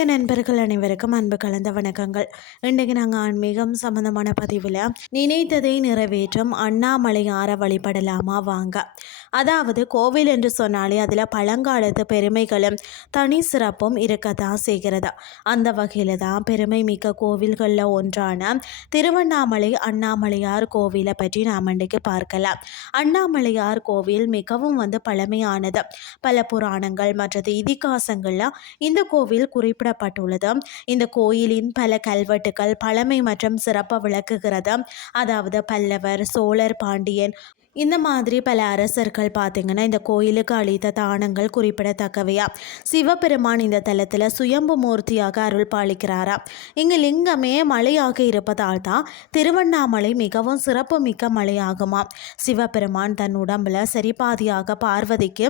ஆன்மீக நண்பர்கள் அனைவருக்கும் அன்பு கலந்த வணக்கங்கள். இன்றைக்கு நாங்கள் ஆன்மீகம் சம்பந்தமான பதிவில் நினைத்ததை நிறைவேற்றும் அண்ணாமலையாரை வழிபடலாமா வாங்க. அதாவது கோவில் என்று சொன்னாலே அதில் பழங்காலத்து பெருமைகளும் தனி சிறப்பும் இருக்கத்தான் செய்கிறது. அந்த வகையில் தான் பெருமை மிக்க கோவில்களில் ஒன்றான திருவண்ணாமலை அண்ணாமலையார் கோவிலை பற்றி நாம் இன்றைக்கு பார்க்கலாம். அண்ணாமலையார் கோவில் மிகவும் பழமையானது. பல புராணங்கள் மற்றது இதிகாசங்களில் இந்த கோவில் குறிப்பிடப்பட்டுள்ளது. இந்த கோயிலின் பல கல்வெட்டுகள் பழமை மற்றும் சிறப்பு விளக்குகிறது. அதாவது பல்லவர், சோழர், பாண்டியன் இந்த மாதிரி பல அரசர்கள் பார்த்திங்கன்னா இந்த கோயிலுக்கு அளித்த தானங்கள் குறிப்பிடத்தக்கவையா. சிவபெருமான் இந்த தலத்தில் சுயம்பு மூர்த்தியாக அருள் பாலிக்கிறாரா. இங்கு லிங்கமே மலையாக இருப்பதால் தான் திருவண்ணாமலை மிகவும் சிறப்பு மிக்க மலையாகுமா. சிவபெருமான் தன் உடம்புல சரிபாதியாக பார்வதிக்கு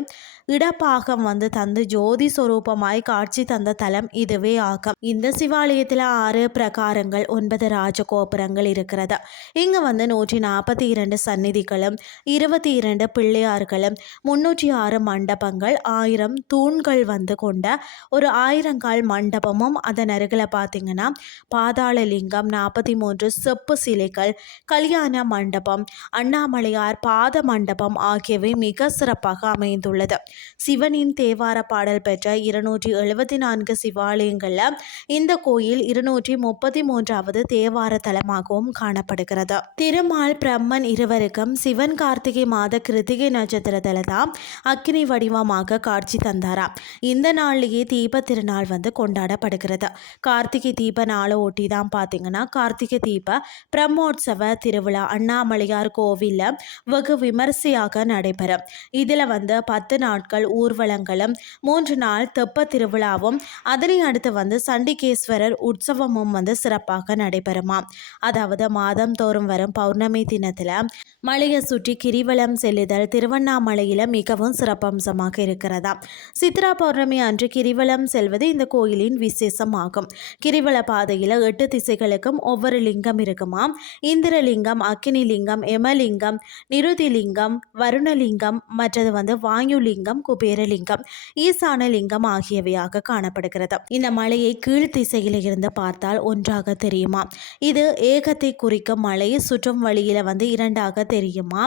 இடப்பாகம் தந்து ஜோதி சொரூபமாய் காட்சி தந்த தலம் இதுவே ஆகும். இந்த சிவாலயத்தில் 6 பிரகாரங்கள் 9 ராஜகோபுரங்கள் இருக்கிறது. இங்கு 142 சந்நிதிகளும் 22 பிள்ளையார்களும் 306 மண்டபங்கள் 1000 தூண்கள் கொண்ட ஒரு 1000 கால் மண்டபமும் அதன் அருகில் பார்த்தீங்கன்னா பாதாள லிங்கம், 43 செப்பு சிலைகள், கல்யாண மண்டபம், அண்ணாமலையார் பாத மண்டபம் ஆகியவை மிக சிறப்பாக அமைந்துள்ளது. சிவனின் தேவார பாடல் பெற்ற 274 சிவாலயங்களில் இந்த கோயில் 233வது தேவார தலமாகவும் காணப்படுகிறது. திருமால் பிரம்மன் இருவருக்கும் சிவன் கார்த்திகை மாத கிருத்திகை நட்சத்திரத்தில் தான் அக்னி வடிவமாக காட்சி தந்தாராம். இந்த நாள்லேயே தீப திருநாள் கொண்டாடப்படுகிறது. கார்த்திகை தீப நாளை ஒட்டி தான் பார்த்தீங்கன்னா கார்த்திகை தீப பிரம்மோற்சவ திருவிழா அண்ணாமலையார் கோவிலில் வெகு விமர்சையாக நடைபெறும். இதில் 10 நாட்கள் ஊர்வலங்களும் 3 நாள் தெப்ப திருவிழாவும் அதனை அடுத்து சண்டிகேஸ்வரர் உற்சவமும் சிறப்பாக நடைபெறுமாம். அதாவது மாதம் தோறும் வரும் பௌர்ணமி தினத்தில் மலையை சுற்றி கிரிவலம் செல்லுதல் திருவண்ணாமலையில் மிகவும் சிறப்பம்சமாக இருக்கிறதா. சித்ரா பௌர்ணமி அன்று கிரிவலம் செல்வது இந்த கோயிலின் விசேஷமாகும். கிரிவல பாதையில் 8 திசைகளுக்கும் ஒவ்வொரு லிங்கம் இருக்குமாம். இந்திரலிங்கம், அக்கினிலிங்கம், யமலிங்கம், நிருதிலிங்கம், வருணலிங்கம், மற்றது வாயுலிங்கம், குபேரலிங்கம், ஈசானலிங்கம் ஆகியவையாக காணப்படுகிறது. இந்த மலையை கீழ் திசையில் இருந்து பார்த்தால் ஒன்றாக தெரியுமா. இது ஏகத்தை குறிக்கும் மலை. சுற்றும் வழியில் 2ஆக தெரியுமா.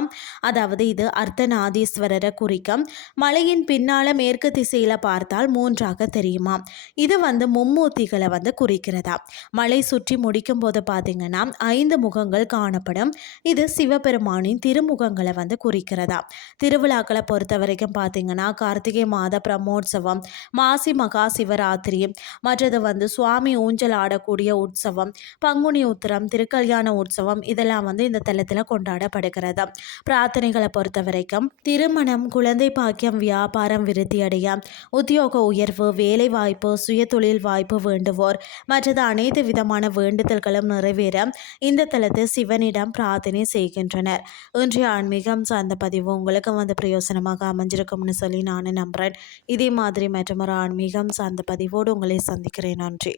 அதாவது இது அர்த்தநாதீஸ்வரரை குறிக்கும். மலையின் பின்னால மேற்கு திசையில் பார்த்தால் 3ஆக தெரியுமா. இது மும்மூர்த்திகளை குறிக்கிறதா. மலை சுற்றி முடிக்கும் போது பார்த்தீங்கன்னா 5 முகங்கள் காணப்படும். இது சிவபெருமானின் திருமுகங்களை குறிக்கிறதா. திருவிழாக்களை பொறுத்த வரைக்கும் பார்த்தீங்கன்னா கார்த்திகை மாத பிரம்மோற்சவம், மாசி மகா சிவராத்திரி, மற்றது சுவாமி ஊஞ்சல் ஆடக்கூடிய உற்சவம், பங்குனி உத்திரம், திருக்கல்யாண உற்சவம் இதெல்லாம் இந்த தலத்தில் கொண்டாடப்படுகிறது. பிரார்த்தனைகளை பொறுத்த வரைக்கும் திருமணம், குழந்தை பாக்கியம், வியாபாரம் விருத்தி அடைய, உத்தியோக உயர்வு, வேலை வாய்ப்பு, சுய தொழில் வாய்ப்பு வேண்டுவோர் மற்றது அனைத்து விதமான வேண்டுதல்களும் நிறைவேற இந்த தலத்தை சிவனிடம் பிரார்த்தனை செய்கின்றனர். இன்றைய ஆன்மீகம் சார்ந்த பதிவு உங்களுக்கு பிரயோசனமாக அமைஞ்சிருக்கும்னு சொல்லி நான் நம்புகிறேன். இதே மாதிரி மற்றொரு ஆன்மீகம் சார்ந்த பதிவோடு உங்களை சந்திக்கிறேன். நன்றி.